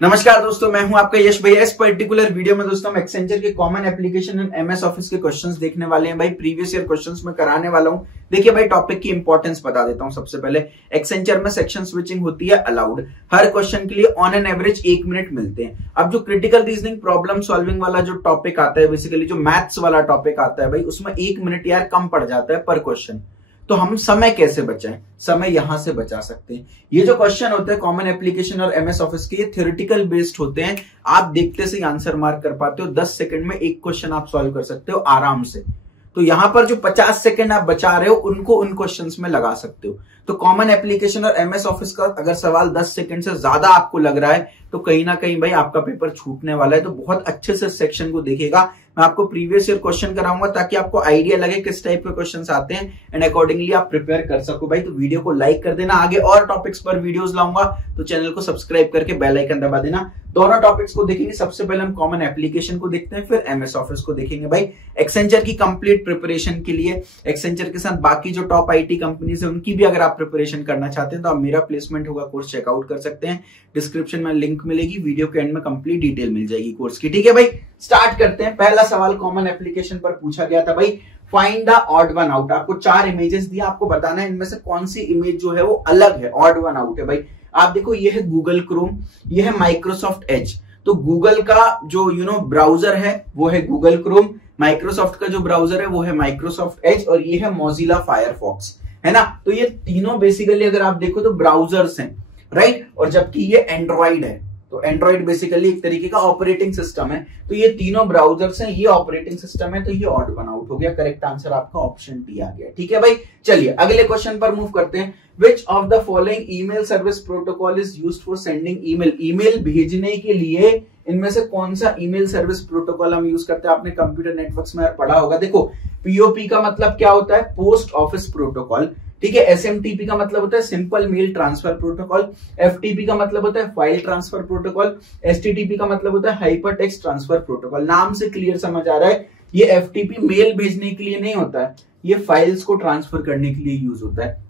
नमस्कार दोस्तों, मैं हूं आपका यश भैया। इस पर्टिकुलर वीडियो में दोस्तों हम एक्सेंचर के common application and MS office के क्वेश्चंस देखने वाले हैं। भाई प्रीवियस ईयर क्वेश्चंस में कराने वाला हूं। देखिए भाई, टॉपिक की इंपॉर्टेंस बता देता हूं। सबसे पहले एक्सेंचर में सेक्शन स्विचिंग होती है अलाउड। हर क्वेश्चन के लिए ऑन एन एवरेज 1 मिनट मिलते हैं। अब जो क्रिटिकल रीजनिंग प्रॉब्लम सॉल्विंग वाला जो टॉपिक आता है, बेसिकली जो मैथ्स वाला टॉपिक आता है भाई, उसमें 1 मिनट यार कम पड़ जाता है पर क्वेश्चन। तो हम समय कैसे बचाएं? समय यहां से बचा सकते हैं। ये जो क्वेश्चन होते हैं कॉमन एप्लीकेशन और एमएस ऑफिस के, ये थ्योरेटिकल बेस्ड होते हैं। आप देखते से आंसर मार्क कर पाते हो। 10 सेकंड में एक क्वेश्चन आप सॉल्व कर सकते हो आराम से। तो यहां पर जो 50 सेकंड आप बचा रहे हो, उनको उन क्वेश्चंस में लगा सकते हो। तो कॉमन एप्लीकेशन और एमएस ऑफिस का अगर सवाल 10 सेकंड से ज्यादा आपको लग रहा है, तो कहीं ना कहीं भाई आपका पेपर छूटने वाला है। तो बहुत अच्छे से सेक्शन को देखिएगा। मैं आपको प्रीवियस ईयर क्वेश्चन कराऊंगा ताकि आपको आइडिया लगे किस टाइप के क्वेश्चंस आते हैं एंड अकॉर्डिंगली आप प्रिपेयर कर सको भाई। तो वीडियो को लाइक कर देना। आगे और टॉपिक्स पर वीडियोस लाऊंगा, तो चैनल को सब्सक्राइब करके बेल आइकन दबा देना। दोनों टॉपिक्स को देखेंगे। सबसे पहले हम कॉमन एप्लीकेशन को देखते हैं, फिर एमएस ऑफिस को देखेंगे। भाई एक्सेंचर की कंप्लीट प्रिपरेशन के लिए, एक्सेंचर के साथ बाकी जो टॉप आईटी कंपनीज है उनकी भी अगर आप प्रिपरेशन करना चाहते हैं, तो आप मेरा प्लेसमेंट होगा कोर्स चेकआउट कर सकते हैं। डिस्क्रिप्शन में लिंक मिलेगी, वीडियो के एंड में कंप्लीट डिटेल मिल जाएगी कोर्स की। ठीक है भाई, स्टार्ट करते हैं। पहला सवाल कॉमन एप्लीकेशन पर पूछा गया था भाई, find the odd one out. आपको 4 इमेजेस दिया, आपको बताना है इनमें से कौन सी इमेज जो है वो अलग है, ऑड वन आउट है। भाई आप देखो, ये है गूगल क्रोम, ये है माइक्रोसॉफ्ट एज। तो गूगल का जो ब्राउजर है वो है गूगल क्रोम, माइक्रोसॉफ्ट का जो ब्राउजर है वो है माइक्रोसॉफ्ट एज, और ये है मोजिला फायरफॉक्स, है ना। तो ये तीनों बेसिकली अगर आप देखो तो ब्राउजर्स हैं, राइट। और जबकि ये एंड्रॉइड है, तो एंड्रॉइड बेसिकली एक तरीके का ऑपरेटिंग सिस्टम है। तो ये तीनों ब्राउजर्स हैं, ये ऑपरेटिंग सिस्टम है, तो ये ऑड वन आउट हो गया। करेक्ट आंसर आपका ऑप्शन डी आ गया। ठीक है भाई, चलिए अगले क्वेश्चन पर मूव करते हैं। विच of the following email service protocol is used for sending email. Email भेजने के लिए इनमें से कौन सा ईमेल सर्विस प्रोटोकॉल हम यूज करते हैं? आपने कंप्यूटर नेटवर्क्स में पढ़ा होगा। देखो, पीओपी का मतलब क्या होता है? Post office protocol. ठीक है। एसएमटीपी का मतलब होता है simple mail transfer protocol. FTP का मतलब होता है फाइल ट्रांसफर प्रोटोकॉल। एचटीटीपी का मतलब होता है हाइपर टेक्स्ट ट्रांसफर प्रोटोकॉल। नाम से क्लियर समझ आ रहा है, ये एफटीपी मेल भेजने के लिए नहीं होता है, ये फाइल्स को ट्रांसफर करने के लिए यूज होता है।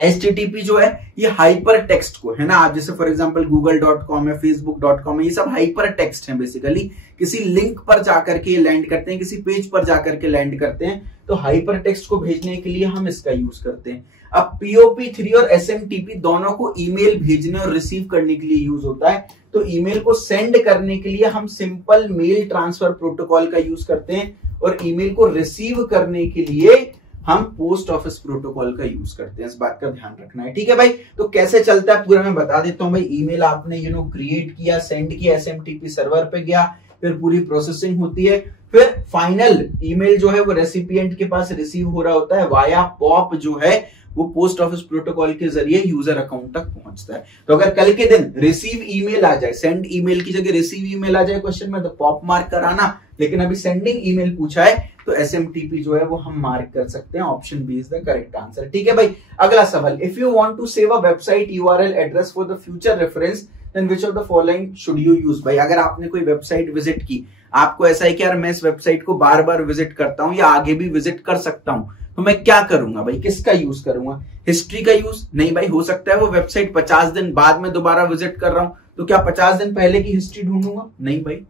एचटीटीपी जो है ये हाइपर टेक्स्ट को, है ना। आप जैसे फॉर एग्जांपल google.com है, facebook.com है, ये सब हाइपर टेक्स्ट है। बेसिकली किसी लिंक पर जाकर के लैंड करते हैं, किसी पेज पर जाकर के लैंड करते हैं, तो हाइपर टेक्स्ट को भेजने के लिए हम इसका यूज करते हैं। अब POP3 और SMTP दोनों को ईमेल भेजने और रिसीव करने के लिए यूज होता है। तो ईमेल को सेंड करने के लिए हम सिंपल मेल ट्रांसफर प्रोटोकॉल का यूज करते हैं, और ईमेल को रिसीव करने के लिए हम पोस्ट ऑफिस प्रोटोकॉल का यूज करते हैं। इस बात का ध्यान रखना है। ठीक है भाई, तो कैसे चलता है पूरा मैं बता देता हूं भाई। ईमेल आपने क्रिएट किया, सेंड किया, SMTP सर्वर पे गया, फिर पूरी प्रोसेसिंग होती है, फिर फाइनल ईमेल जो है वो रेसिपिएंट के पास रिसीव हो रहा होता है वाया पॉप, जो है वो पोस्ट ऑफिस प्रोटोकॉल के जरिए यूजर अकाउंट तक पहुंचता है। तो अगर कल के दिन रिसीव ईमेल आ जाए, सेंड ईमेल की जगह रिसीव ईमेल आ जाए क्वेश्चन में, तो पॉप मार्क कराना। लेकिन अभी सेंडिंग ईमेल पूछा है, तो SMTP जो है वो हम मार्क कर सकते हैं। Option B is the correct answer. ठीक है भाई, अगला सवाल। If you want to save a website URL address for the future reference, then which of the following should you use. भाई अगर आपने कोई वेबसाइट विजिट की, आपको ऐसा है कि यार मैं इस वेबसाइट को बार बार विजिट करता हूं या आगे भी विजिट कर सकता हूं, तो मैं क्या करूंगा भाई? किसका यूज करूंगा? हिस्ट्री का यूज? नहीं भाई, हो सकता है वो वेबसाइट 50 दिन बाद में दोबारा विजिट कर रहा हूं, तो क्या 50 दिन पहले की हिस्ट्री ढूंढूंगा? नहीं भाई।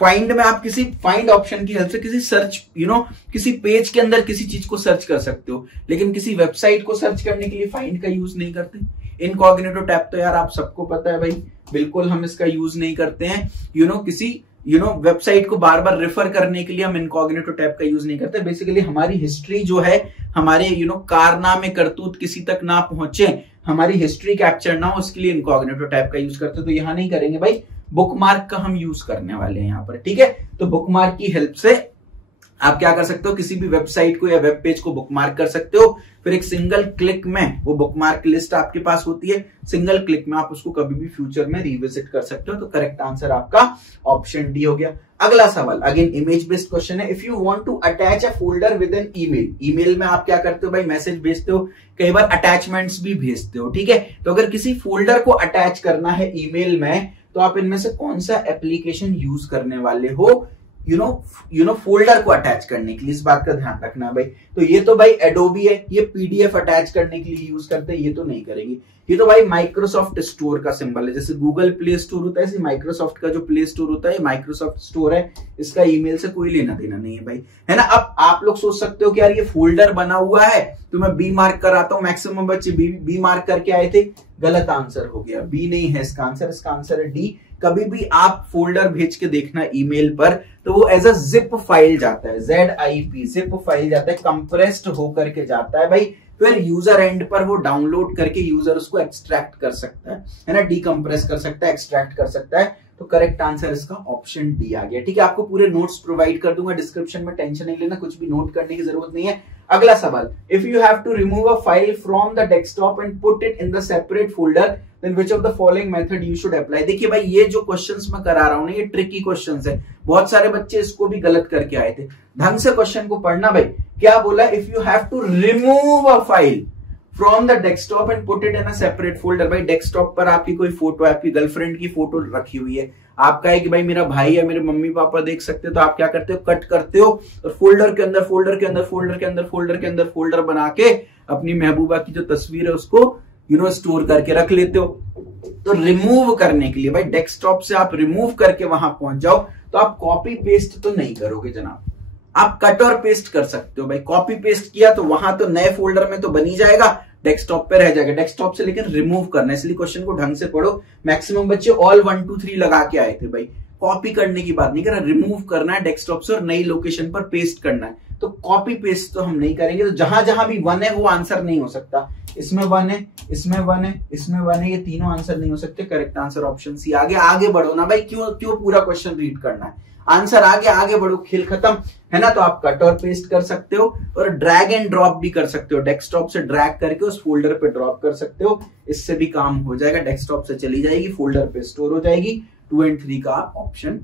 फाइंड में आप किसी फाइंड ऑप्शन की हेल्प से किसी सर्च किसी पेज के अंदर किसी चीज को सर्च कर सकते हो, लेकिन किसी वेबसाइट को सर्च करने के लिए फाइंड का यूज नहीं करते। इनकॉग्निटो टैब तो यार आप सबको पता है भाई, बिल्कुल हम इसका यूज नहीं करते हैं। किसी वेबसाइट को बार बार रेफर करने के लिए हम इनकॉग्निटो टैब का यूज नहीं करते। बेसिकली हमारी हिस्ट्री जो है, हमारे कारनामे करतूत किसी तक ना पहुंचे, हमारी हिस्ट्री कैप्चर ना हो, उसके लिए इनकॉग्निटो टैब का यूज करते। तो यहां नहीं करेंगे भाई, बुकमार्क का हम यूज करने वाले हैं यहाँ पर। ठीक है, तो बुकमार्क की हेल्प से आप क्या कर सकते हो? किसी भी वेबसाइट को या वेब पेज को बुकमार्क कर सकते हो। फिर एक सिंगल क्लिक में वो बुकमार्क लिस्ट आपके पास होती है, सिंगल क्लिक में आप उसको कभी भी फ्यूचर में रिविजिट कर सकते हो। तो करेक्ट आंसर आपका ऑप्शन डी हो गया। अगला सवाल अगेन इमेज बेस्ड क्वेश्चन है। If you want to attach a folder with an email, email में आप क्या करते हो भाई? मैसेज भेजते हो, कई बार अटैचमेंट्स भी भेजते हो। ठीक है, तो अगर किसी फोल्डर को अटैच करना है ईमेल में, तो आप इनमें से कौन सा एप्लीकेशन यूज करने वाले हो? यू नो फोल्डर को अटैच करने के लिए, इस बात का ध्यान रखना भाई। तो ये तो भाई एडोबी है, ये पीडीएफ अटैच करने के लिए यूज करते हैं, ये तो नहीं करेंगे। ये तो भाई माइक्रोसॉफ्ट स्टोर का सिंबल है, जैसे गूगल प्ले स्टोर होता है, ऐसे माइक्रोसॉफ्ट का जो प्ले स्टोर होता है माइक्रोसॉफ्ट स्टोर है, इसका ईमेल से कोई लेना देना नहीं है भाई, है ना। अब आप लोग सोच सकते हो कि यार ये फोल्डर बना हुआ है तो मैं बी मार्क कराता हूं, मैक्सिमम बच्चे बी मार्क करके आए थे, गलत आंसर हो गया, बी नहीं है इसका आंसर है डी। कभी भी आप फोल्डर भेज के देखना ईमेल पर तो वो एज अ जिप फाइल जाता है, ZIP जिप फाइल जाता है, कंप्रेस्ड होकर के जाता है भाई, फिर यूजर एंड पर वो डाउनलोड करके यूजर उसको एक्सट्रैक्ट कर सकता है ना, डीकंप्रेस कर सकता है, एक्सट्रैक्ट कर सकता है। तो करेक्ट आंसर इसका ऑप्शन डी आ गया। ठीक है, आपको पूरे नोट्स प्रोवाइड कर दूंगा डिस्क्रिप्शन में, टेंशन नहीं लेना, कुछ भी नोट करने की जरूरत नहीं है। अगला सवाल, if you have to remove a file from the desktop and put it in the separate folder then which of the following method you should apply. देखिए भाई, ये जो क्वेश्चंस मैं करा रहा हूं ना, ये ट्रिकी क्वेश्चंस है, बहुत सारे बच्चे इसको भी गलत करके आए थे। ढंग से क्वेश्चन को पढ़ना भाई। क्या बोला, if you have to remove a file from the desktop and put it in a separate folder. भाई डेस्कटॉप पर आपकी कोई फोटो है, आपकी गर्लफ्रेंड की फोटो रखी हुई है, आपका है कि भाई मेरा भाई है, मेरे मम्मी पापा देख सकते हो, तो आप क्या करते हो, कट करते हो और फोल्डर के अंदर फोल्डर बना के अपनी महबूबा की जो तस्वीर है उसको स्टोर करके रख लेते हो। तो रिमूव करने के लिए भाई डेस्कटॉप से आप रिमूव करके वहां पहुंच जाओ, तो आप कॉपी पेस्ट तो नहीं करोगे जनाब, आप कट और पेस्ट कर सकते हो भाई। कॉपी पेस्ट किया तो वहां तो नए फोल्डर में तो बनी जाएगा, डेस्कटॉप पे रह जाएगा, डेस्कटॉप से लेकिन रिमूव करना है, इसलिए क्वेश्चन को ढंग से पढ़ो। मैक्सिमम बच्चे ऑल 1 2 3 लगा के आए थे भाई, कॉपी करने की बात नहीं कर रहा, रिमूव करना है डेस्कटॉप से और नई लोकेशन पर पेस्ट करना है। तो कॉपी पेस्ट तो हम नहीं करेंगे, तो जहां जहां भी 1 है वो आंसर नहीं हो सकता, इसमें 1 है, इसमें 1 है, इसमें 1 है, ये तीनों आंसर नहीं हो सकते। Correct answer option C. आगे बढ़ो ना भाई, क्यों पूरा क्वेश्चन रीड करना है, आंसर आगे बढ़ो, खेल खत्म, है ना। तो आप कट और पेस्ट कर सकते हो और ड्रैग एंड ड्रॉप भी कर सकते हो, डेस्कटॉप से ड्रैग करके उस फोल्डर पे ड्रॉप कर सकते हो, इससे भी काम हो जाएगा, डेस्कटॉप से चली जाएगी, फोल्डर पे स्टोर हो जाएगी। 2 और 3 का ऑप्शन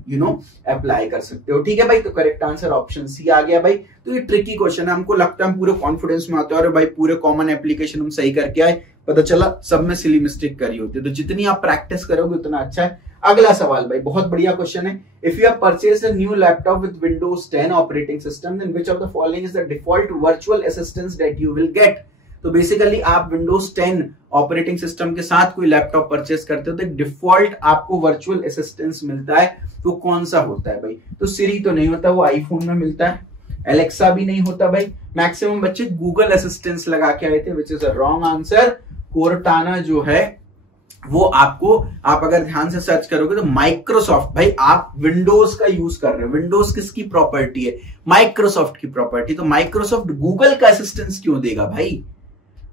अप्लाई कर सकते हो। ठीक है भाई, तो करेक्ट आंसर ऑप्शन सी आ गया भाई। तो ये ट्रिकी क्वेश्चन है, हमको लगता है हम पूरे कॉन्फिडेंस में आते हैं और भाई पूरे कॉमन एप्लीकेशन हम सही करके आए, पता चला सब में सिली मिस्टेक करी होती है। तो जितनी आप प्रैक्टिस करोगे उतना अच्छा है। अगला सवाल भाई बहुत बढ़िया क्वेश्चन है। If you have purchased a new laptop with Windows 10 operating system then which of the following is the default virtual assistance that you will get. तो बेसिकली आप विंडोज 10 ऑपरेटिंग सिस्टम के साथ कोई लैपटॉप परचेस करते हो तो एक default आपको वर्चुअल असिस्टेंस मिलता है, तो कौन सा होता है भाई। तो सिरी तो नहीं होता, वो आईफोन में मिलता है। एलेक्सा भी नहीं होता भाई। मैक्सिमम बच्चे गूगल असिस्टेंस लगा के आए थे, which is a wrong answer. Cortana जो है वो आपको, आप अगर ध्यान से सर्च करोगे तो माइक्रोसॉफ्ट, भाई आप विंडोज का यूज कर रहे हो, विंडोज किसकी प्रॉपर्टी है, माइक्रोसॉफ्ट की प्रॉपर्टी। तो माइक्रोसॉफ्ट गूगल का असिस्टेंस क्यों देगा भाई।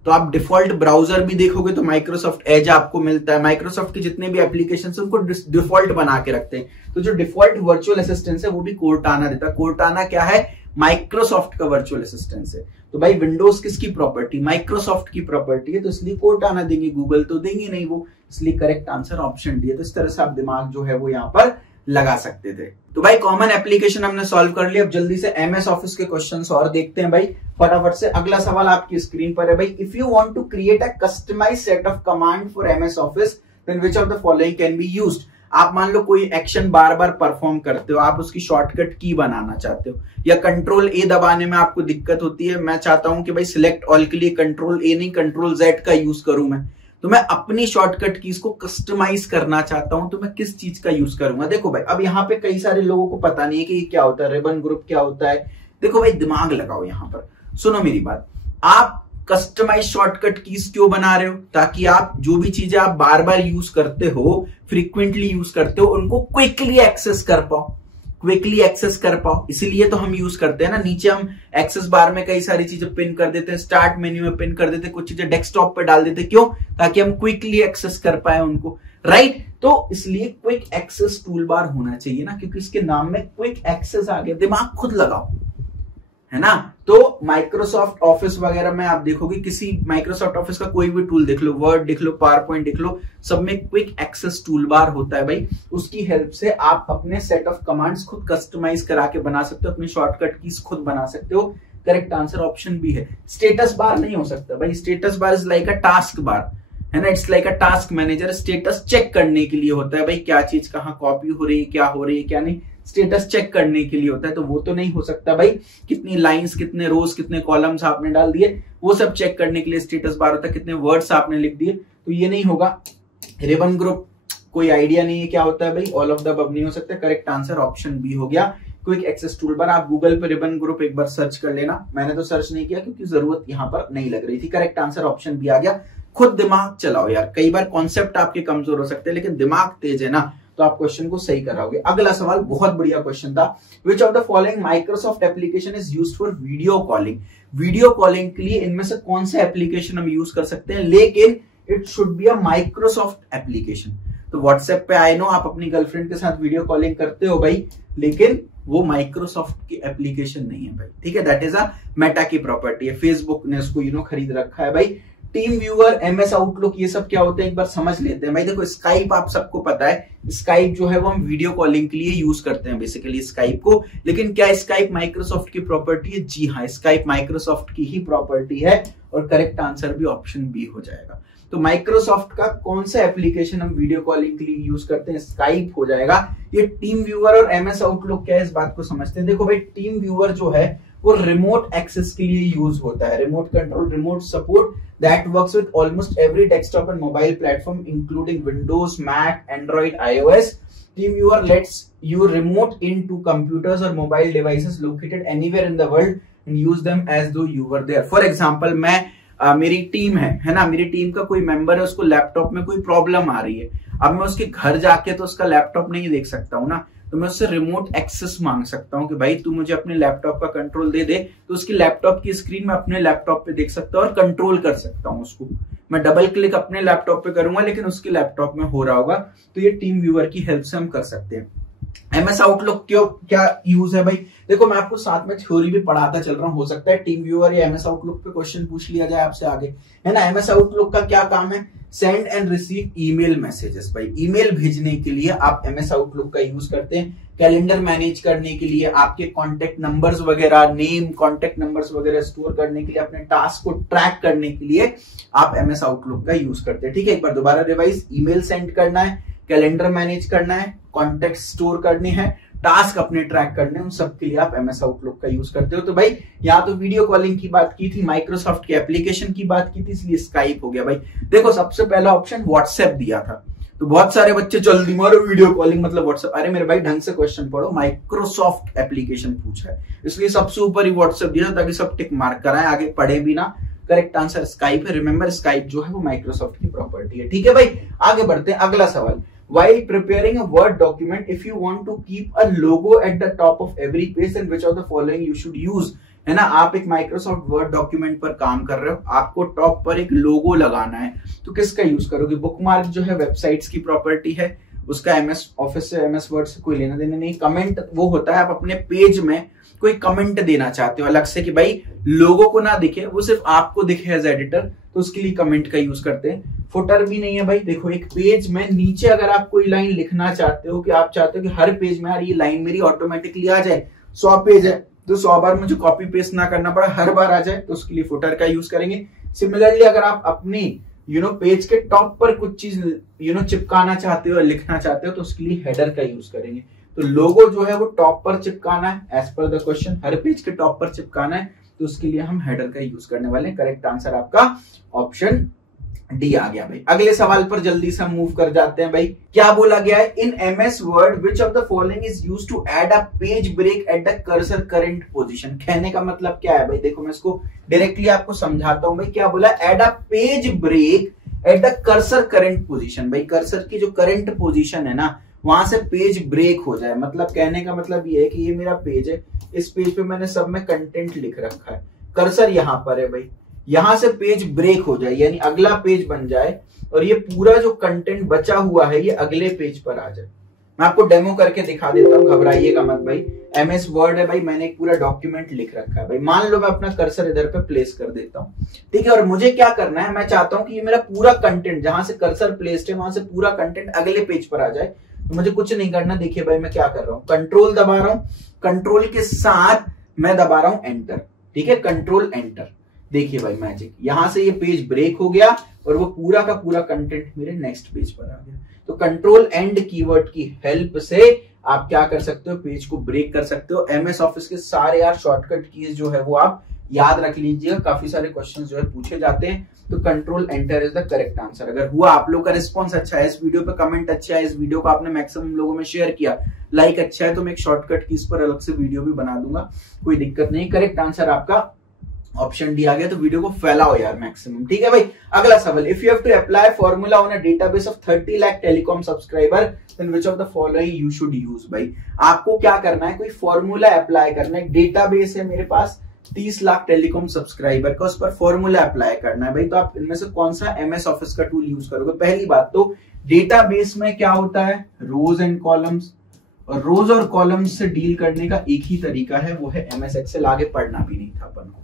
तो आप डिफॉल्ट ब्राउजर भी देखोगे तो माइक्रोसॉफ्ट एज आपको मिलता है। माइक्रोसॉफ्ट के जितने भी एप्लीकेशन है उनको डिफॉल्ट बना के रखते हैं। तो जो डिफॉल्ट वर्चुअल असिस्टेंस है वो भी कोर्टाना देता है। कोर्टाना क्या है, माइक्रोसॉफ्ट का वर्चुअल असिस्टेंस है। तो भाई विंडोज किसकी प्रॉपर्टी, माइक्रोसॉफ्ट की प्रॉपर्टी है, तो इसलिए कोर्टाना देंगे, गूगल तो देंगे नहीं वो, इसलिए करेक्ट आंसर ऑप्शन डी है। तो इस तरह से आप दिमाग जो है वो यहाँ पर लगा सकते थे। तो भाई कॉमन एप्लीकेशन हमने सॉल्व कर लिया। अब जल्दी से एमएस ऑफिस के क्वेश्चंस और देखते हैं भाई फटाफट से। अगला सवाल आपकी स्क्रीन पर है भाई, if you want to create a customised set of command for MS Office then which of the following can be used. आप मान लो कोई एक्शन बार बार परफॉर्म करते हो, आप उसकी शॉर्टकट की बनाना चाहते हो, या कंट्रोल ए दबाने में आपको दिक्कत होती है, मैं चाहता हूं कि भाई सिलेक्ट ऑल के लिए कंट्रोल ए नहीं कंट्रोल जेड का यूज करूं मैं, तो मैं अपनी शॉर्टकट कीज को कस्टमाइज करना चाहता हूं, तो मैं किस चीज का यूज करूंगा। देखो भाई अब यहाँ पे कई सारे लोगों को पता नहीं है कि ये क्या होता है, रिबन ग्रुप क्या होता है। देखो भाई दिमाग लगाओ यहाँ पर, सुनो मेरी बात। आप कस्टमाइज शॉर्टकट कीज क्यों बना रहे हो, ताकि आप जो भी चीजें आप बार बार यूज करते हो, फ्रीक्वेंटली यूज करते हो, उनको क्विकली एक्सेस कर पाओ, इसीलिए तो हम यूज करते हैं ना। नीचे हम एक्सेस बार में कई सारी चीजें पिन कर देते हैं, स्टार्ट मेन्यू में पिन कर देते हैं, कुछ चीजें डेस्कटॉप पे डाल देते हैं, क्यों, ताकि हम क्विकली एक्सेस कर पाए उनको, राइट। तो इसलिए क्विक एक्सेस टूल बार होना चाहिए ना, क्योंकि इसके नाम में क्विक एक्सेस आ गया। दिमाग खुद लगाओ, है ना। तो माइक्रोसॉफ्ट ऑफिस वगैरह में आप देखोगे, किसी माइक्रोसॉफ्ट ऑफिस का कोई भी टूल देख लो, वर्ड देख लो, पावर पॉइंट देख लो, सब में क्विक एक्सेस टूल बार होता है भाई। उसकी हेल्प से आप अपने सेट ऑफ कमांड्स खुद कस्टमाइज करा के बना सकते हो, अपनी शॉर्टकट कीज खुद बना सकते हो। करेक्ट आंसर ऑप्शन भी है। स्टेटस बार नहीं हो सकता भाई, status bar is like a task bar, है ना। It's like a task manager, status check करने के लिए होता है भाई, क्या चीज कहाँ कॉपी हो रही है, क्या हो रही है क्या नहीं, स्टेटस चेक करने के लिए होता है। तो वो तो नहीं हो सकता भाई, कितनी लाइंस, कितने रोज, कितने कॉलम्स आपने डाल दिए, वो सब चेक करने के लिए स्टेटस बार होता है, कितने वर्ड्स आपने लिख दिए, तो ये नहीं होगा। रिबन ग्रुप कोई आइडिया नहीं है क्या होता है भाई, ऑल ऑफ द अबव नहीं हो सकता। करेक्ट आंसर ऑप्शन बी हो गया, क्विक एक्सेस टूल बार। आप गूगल पे रिबन ग्रुप एक बार सर्च कर लेना, मैंने तो सर्च नहीं किया क्योंकि जरूरत यहां पर नहीं लग रही थी। करेक्ट आंसर ऑप्शन बी आ गया। खुद दिमाग चलाओ यार, कई बार कॉन्सेप्ट आपके कमजोर हो सकते हैं लेकिन दिमाग तेज है ना, तो आप क्वेश्चन को सही कराओगे। अगला सवाल बहुत बढ़िया क्वेश्चन था, विच of the following Microsoft application is used for video calling. Video calling के लिए इनमें से कौन सा एप्लीकेशन हम यूज कर सकते हैं, लेकिन it should be a Microsoft application. तो व्हाट्सएप पे आई नो आप अपनी गर्लफ्रेंड के साथ वीडियो कॉलिंग करते हो भाई, लेकिन वो माइक्रोसॉफ्ट की एप्लीकेशन नहीं है भाई, ठीक है। दैट इज अ मेटा की प्रॉपर्टी है, फेसबुक ने उसको खरीद रखा है भाई। टीम व्यूअर, एमएस आउटलुक, ये सब क्या होते हैं एक बार समझ लेते हैं भाई। देखो स्काइप आप सबको पता है, स्काइप जो है वो हम वीडियो कॉलिंग के लिए यूज करते हैं बेसिकली स्काइप को, लेकिन क्या स्काइप माइक्रोसॉफ्ट की प्रॉपर्टी है? जी हाँ, स्काइप माइक्रोसॉफ्ट की ही प्रॉपर्टी है और करेक्ट आंसर भी ऑप्शन बी हो जाएगा। तो माइक्रोसॉफ्ट का कौन सा एप्लीकेशन हम वीडियो कॉलिंग के लिए यूज करते हैं, स्काइप हो जाएगा। ये टीम व्यूअर और एमएस आउटलुक क्या है इस बात को समझते हैं। देखो भाई टीम व्यूअर जो है वो रिमोट एक्सेस के लिए यूज होता है, remote control, remote support that works with almost every desktop and mobile platform including Windows, Mac, Android, iOS. TeamViewer lets you remote into computers और mobile devices located anywhere in the world and use them as though you were there. For example, मैं मेरी team है ना, मेरी team का कोई member है, उसको लैपटॉप में कोई प्रॉब्लम आ रही है, अब मैं उसके घर जाके तो उसका लैपटॉप नहीं देख सकता हूँ ना, तो मैं उससे रिमोट एक्सेस मांग सकता हूँ कि भाई तू मुझे अपने लैपटॉप का कंट्रोल दे दे, तो उसकी लैपटॉप की स्क्रीन में अपने लैपटॉप पे देख सकता हूँ और कंट्रोल कर सकता हूँ उसको। मैं डबल क्लिक अपने लैपटॉप पे करूंगा लेकिन उसके लैपटॉप में हो रहा होगा, तो ये टीम व्यूअर की हेल्प से हम कर सकते हैं। एमएस आउटलुक क्यों क्या यूज है भाई, देखो मैं आपको साथ में थ्योरी भी पढ़ाता चल रहा हूं, हो सकता है टीम व्यूअर या एमएस आउटलुक पे क्वेश्चन पूछ लिया जाए आपसे आगे, है ना। एमएस आउटलुक का क्या काम है, send and receive email messages भाई, ईमेल भेजने के लिए आप एमएस आउटलुक का यूज करते हैं। कैलेंडर मैनेज करने के लिए, आपके कॉन्टेक्ट नंबर्स वगैरह, नेम, कॉन्टेक्ट नंबर्स वगैरह स्टोर करने के लिए, अपने टास्क को ट्रैक करने के लिए आप एमएस आउटलुक का यूज करते हैं, ठीक है। एक बार दोबारा रिवाइज, ईमेल सेंड करना है, कैलेंडर मैनेज करना है, कॉन्टेक्ट स्टोर करने हैं, टास्क अपने ट्रैक करने, उन सब के लिए आप एमएस आउटलुक का यूज करते हो। तो भाई यहाँ तो वीडियो कॉलिंग की बात की थी, माइक्रोसॉफ्ट की एप्लीकेशन की बात की थी, इसलिए स्काइप हो गया भाई। देखो सबसे पहला ऑप्शन व्हाट्सएप दिया था, तो बहुत सारे बच्चे जल्दी मारो वीडियो कॉलिंग मतलब व्हाट्सएप, अरे मेरे भाई ढंग से क्वेश्चन पढ़ो, माइक्रोसॉफ्ट एप्लीकेशन पूछा है इसलिए सबसे ऊपर ही व्हाट्सएप दिया ताकि सब टिक मार्क कराएं, आगे पढ़े भी ना। करेक्ट आंसर स्काइप है। रिमेंबर स्काइप जो है वो माइक्रोसॉफ्ट की प्रॉपर्टी है, ठीक है भाई। आगे बढ़ते हैं, अगला सवाल, while preparing a word document if you want to keep a logo at the top of every page then which of the following you should use, है ना। आप एक माइक्रोसॉफ्ट वर्ड डॉक्यूमेंट पर काम कर रहे हो, आपको टॉप पर एक लोगो लगाना है, तो किसका यूज करोगे। बुकमार्क जो है वेबसाइट्स की प्रॉपर्टी है, उसका एमएस ऑफिस से, एमएस वर्ड से कोई लेना देना नहीं। कमेंट वो होता है आप अपने पेज में कोई कमेंट देना चाहते हो अलग से कि भाई लोगो को ना दिखे, वो सिर्फ आपको दिखे एज एडिटर, तो उसके लिए कमेंट का यूज करते हैं। फुटर भी नहीं है भाई, देखो एक पेज में नीचे अगर आप कोई लाइन लिखना चाहते हो कि आप चाहते हो कि हर पेज में यार ये लाइन मेरी ऑटोमेटिकली आ जाए, 100 पेज है तो 100 बार मुझे कॉपी पेस्ट ना करना पड़ा, हर बार आ जाए, तो उसके लिए फुटर का यूज करेंगे। सिमिलरली अगर आप अपनी पेज के टॉप पर कुछ चीज चिपकाना चाहते हो, लिखना चाहते हो, तो उसके लिए हेडर का यूज करेंगे। तो लोगो जो है वो टॉप पर चिपकाना है एज पर द क्वेश्चन, हर पेज के टॉप पर चिपकाना है, तो उसके लिए हम हेडर का यूज करने वाले हैं। करेक्ट आंसर आपका ऑप्शन डी आ गया भाई। अगले सवाल पर जल्दी से हम मूव कर जाते हैं भाई। क्या बोला गया है, in MS Word which of the following is used to add a page break at the cursor current position. कहने का मतलब क्या है भाई, देखो मैं इसको डायरेक्टली आपको समझाता हूं भाई। क्या बोला, add a page break at the cursor current position. भाई कर्सर की जो करंट पोजीशन है ना, वहां से पेज ब्रेक हो जाए, मतलब कहने का मतलब ये है कि ये मेरा पेज है, इस पेज पे मैंने सब में कंटेंट लिख रखा है, कर्सर यहां पर है भाई, यहां से पेज ब्रेक हो जाए यानी अगला पेज बन जाए और ये पूरा जो कंटेंट बचा हुआ है ये अगले पेज पर आ जाए। मैं आपको डेमो करके दिखा देता हूँ, घबराइएगा मत भाई। एमएस वर्ड है भाई, मैंने एक पूरा डॉक्यूमेंट लिख रखा है भाई, मान लो मैं अपना कर्सर इधर पे प्लेस कर देता हूँ, ठीक है। और मुझे क्या करना है, मैं चाहता हूं कि ये मेरा पूरा कंटेंट जहां से कर्सर प्लेस्ड है वहां से पूरा कंटेंट अगले पेज पर आ जाए। तो मुझे कुछ नहीं करना, देखिए भाई मैं क्या कर रहा हूं, कंट्रोल दबा रहा हूं, कंट्रोल के साथ मैं दबा रहा हूं एंटर, ठीक है, कंट्रोल एंटर। देखिए भाई मैजिक, यहां से ये पेज ब्रेक हो गया और वो पूरा का पूरा कंटेंट मेरे नेक्स्ट पेज पर आ गया। तो कंट्रोल एंड कीवर्ड की हेल्प से आप क्या कर सकते हो, पेज को ब्रेक कर सकते हो। एमएस ऑफिस के सारे यार शॉर्टकट कीज जो है वो आप याद रख लीजिएगा, काफी सारे क्वेश्चंस जो है पूछे जाते हैं। तो control enter is the correct answer. अगर हुआ, आप लोग का रिस्पॉन्स अच्छा है, इस वीडियो पे कमेंट अच्छा है, इस वीडियो को आपने मैक्सिमम लोगों में शेयर किया, लाइक अच्छा है, तो मैं एक शॉर्टकट कीज पर अलग से वीडियो भी बना दूंगा, कोई दिक्कत नहीं। करेक्ट आंसर आपका ऑप्शन डी आ गया, तो वीडियो को फैलाओ यार मैक्सिमम, ठीक है भाई। अगला सवाल, if you have to apply formula on a database of 30 lakh telecom subscriber then which of the following you should use. भाई आपको क्या करना है, कोई फॉर्मूला अप्लाई करना है। डेटाबेस है मेरे पास 30 लाख टेलीकॉम सब्सक्राइबर का, उस पर फॉर्मूला अप्लाई करना है भाई। तो आप इनमें से कौन सा एमएस ऑफिस का टूल यूज करोगे? पहली बात तो डेटाबेस में क्या होता है, रोज एंड कॉलम्स, और रोज और कॉलम्स से डील करने का एक ही तरीका है, वो है एमएस एक्सेल। आगे पढ़ना भी नहीं था अपन को,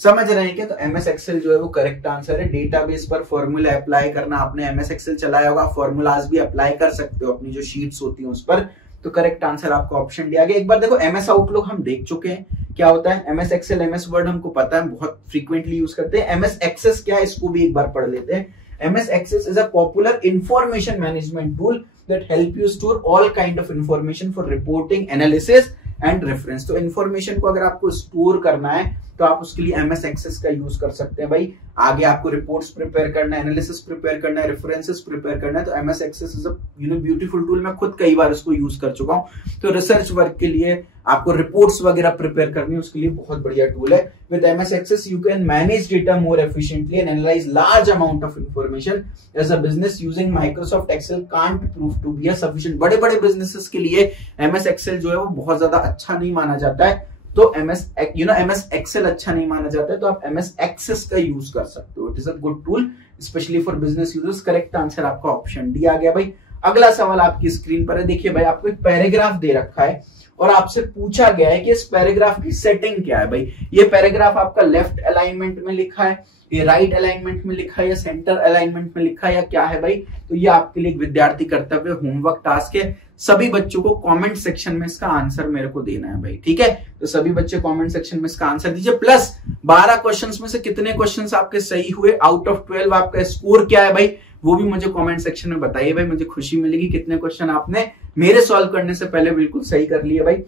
समझ रहे हैं क्या? तो एमएस एक्सेल जो है वो करेक्ट आंसर है। डेटाबेस पर फॉर्मूला अप्लाई करना, आपने एमएस एक्सेल चलाया होगा, फॉर्मूलाज भी अप्लाई कर सकते हो अपनी जो शीट्स होती हैं उस पर। तो करेक्ट आंसर आपका ऑप्शन डी आ गया। एक बार देखो, एमएस आउटलुक हम देख चुके हैं क्या होता है, एमएस एक्सेल, एमएस वर्ड हमको पता है, बहुत फ्रीक्वेंटली यूज करते हैं। एमएस एक्सेस क्या है, इसको भी एक बार पढ़ लेते हैं। MS Access is a popular information management tool that help you store all kind of information for reporting, analysis and reference. तो इंफॉर्मेशन को अगर आपको स्टोर करना है तो आप उसके लिए एमएस एक्सेस का यूज कर सकते हैं भाई। आगे आपको रिपोर्ट्स प्रिपेयर करना है, एनालिसिस प्रिपेयर करना है, रेफरेंसेस प्रिपेयर करना है, तो MS Access is a beautiful tool. मैं खुद कई बार इसको यूज कर चुका हूं। तो रिसर्च वर्क के लिए, आपको रिपोर्ट्स वगैरह प्रिपेयर करनी है, उसके लिए बहुत बढ़िया टूल है। With MS Access you can manage data more efficiently and analyse large amount of information as a business using Microsoft Excel can't prove to be sufficient. बड़े बड़े बिजनेसेस के लिए एमएस एक्सेल जो है वो बहुत ज्यादा अच्छा नहीं माना जाता है। तो एमएस एक्सेल अच्छा नहीं माना जाता है, तो आप एमएस एक्सेस का यूज कर सकते हो। It is a good tool specially for business users. Correct answer आपका ऑप्शन डी आ गया भाई। अगला सवाल आपकी स्क्रीन पर है, देखिए भाई, आपको एक पैराग्राफ दे रखा है और आपसे पूछा गया है कि इस पैराग्राफ की सेटिंग क्या है। भाई ये पैराग्राफ आपका लेफ्ट अलाइनमेंट में लिखा है, ये राइट अलाइनमेंट में लिखा है, या सेंटर अलाइनमेंट में लिखा है, या क्या है भाई? तो ये आपके लिए एक विद्यार्थी कर्तव्य, होमवर्क टास्क है। सभी बच्चों को कमेंट सेक्शन में इसका आंसर मेरे को देना है भाई, ठीक है? तो सभी बच्चे कमेंट सेक्शन में इसका आंसर दीजिए। प्लस 12 क्वेश्चंस में से कितने क्वेश्चंस आपके सही हुए, आउट ऑफ 12 आपका स्कोर क्या है भाई, वो भी मुझे कमेंट सेक्शन में बताइए भाई। मुझे खुशी मिलेगी कितने क्वेश्चन आपने मेरे सॉल्व करने से पहले बिल्कुल सही कर लिए भाई।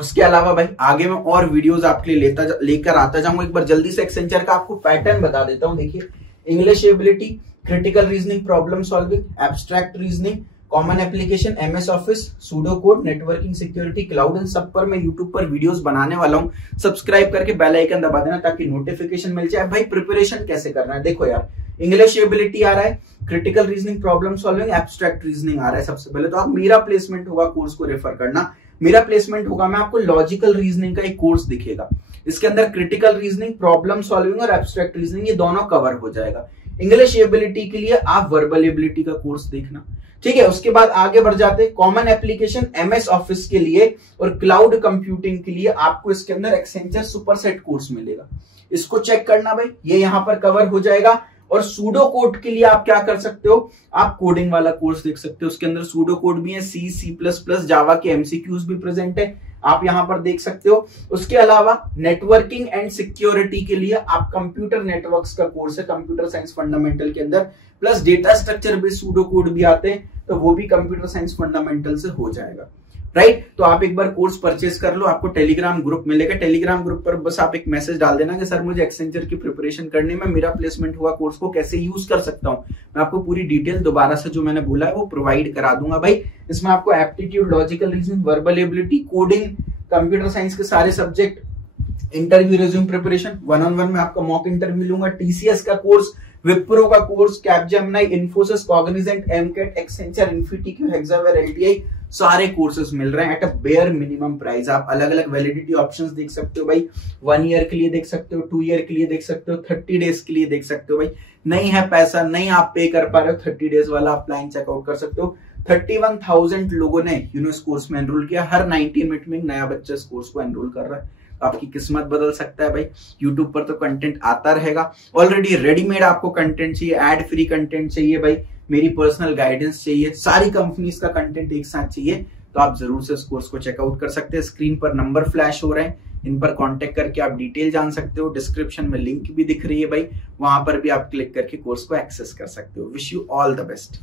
उसके अलावा भाई आगे मैं और वीडियोस आपके लिए लेकर आता जाऊंगा। एक बार जल्दी से एक्सेंचर का आपको पैटर्न बता देता हूं। देखिए, English ability, critical reasoning, problem solving, abstract reasoning, common application, MS Office, pseudo code, networking, security, cloud, इन सब पर मैं यूट्यूब पर वीडियोस बनाने वाला हूं। सब्सक्राइब करके बेल आइकन दबा देना ताकि नोटिफिकेशन मिल जाए। भाई प्रिपरेशन कैसे करना है, देखो यार, इंग्लिश एबिलिटी आ रहा है, critical reasoning, problem solving, abstract reasoning आ रहा है। सबसे पहले तो आप मेरा प्लेसमेंट होगा कोर्स को रेफर करना। मेरा प्लेसमेंट होगा, मैं आपको लॉजिकल रीजनिंग का एक कोर्स दिखेगा, इसके अंदर क्रिटिकल रीजनिंग, प्रॉब्लम सॉल्विंग और एब्स्ट्रैक्ट रीजनिंग ये दोनों कवर हो जाएगा। इंग्लिश एबिलिटी के लिए आप वर्बल एबिलिटी का कोर्स देखना, ठीक है? उसके बाद आगे बढ़ जाते हैं, कॉमन एप्लीकेशन एमएस ऑफिस के लिए और क्लाउड कंप्यूटिंग के लिए आपको इसके अंदर एक्सेंचर सुपरसेट कोर्स मिलेगा, इसको चेक करना भाई, ये यहां पर कवर हो जाएगा। और सूडो कोड के लिए आप क्या कर सकते हो, आप कोडिंग वाला कोर्स देख सकते हो, उसके अंदर सूडो कोड भी है, सी, C++, जावा के एमसीक्यूज भी प्रेजेंट है, आप यहां पर देख सकते हो। उसके अलावा नेटवर्किंग एंड सिक्योरिटी के लिए आप कंप्यूटर नेटवर्क्स का कोर्स है, कंप्यूटर साइंस फंडामेंटल के अंदर, प्लस डेटा स्ट्रक्चर भी सूडो कोड भी आते हैं, तो वो भी कंप्यूटर साइंस फंडामेंटल से हो जाएगा, राइट? तो आप एक बार कोर्स परचेज कर लो, आपको टेलीग्राम ग्रुप मिलेगा। टेलीग्राम ग्रुप पर बस आप एक मैसेज डाल देना कि सर मुझे एक्सेंचर की प्रिपरेशन करनी है, मेरा प्लेसमेंट हुआ कोर्स को कैसे यूज कर सकता हूं। मैं आपको पूरी डिटेल दोबारा से जो मैंने बोला है वो प्रोवाइड करा दूंगा भाई। इसमें आपको aptitude, logical reasoning, verbal ability, coding, computer science के सारे subject, interview resume preparation, 1-on-1 में आपका मॉक इंटरव्यू लूंगा, टीसीएस का कोर्स, विप्रो का course, Capgemini, Infosys, Cognizant, AMCAT, Accenture, InfyTQ, Hexaware, LTI, सारे कोर्सेज मिल रहे हैं at a bare minimum price. आप अलग अलग वैलिडिटी ऑप्शंस देख सकते हो भाई, 1 ईयर के लिए देख सकते हो, 2 ईयर के लिए देख सकते हो, 30 डेज के लिए देख सकते हो भाई। नहीं है पैसा, नहीं आप पे कर पा रहे हो, 30 डेज वाला आप प्लान चेकआउट कर सकते हो। 31,000 लोगों ने इस कोर्स में एनरोल किया, हर 90 मिनट में एक नया बच्चा इस कोर्स को एनरोल कर रहा है। आपकी किस्मत बदल सकता है भाई। यूट्यूब पर तो कंटेंट आता रहेगा, ऑलरेडी रेडीमेड आपको कंटेंट चाहिए, एड फ्री कंटेंट चाहिए भाई, मेरी पर्सनल गाइडेंस चाहिए, सारी कंपनीज का कंटेंट एक साथ चाहिए, तो आप जरूर से इस कोर्स को चेकआउट कर सकते हैं। स्क्रीन पर नंबर फ्लैश हो रहे हैं, इन पर कांटेक्ट करके आप डिटेल जान सकते हो। डिस्क्रिप्शन में लिंक भी दिख रही है भाई, वहां पर भी आप क्लिक करके कोर्स को एक्सेस कर सकते हो। Wish you all the best.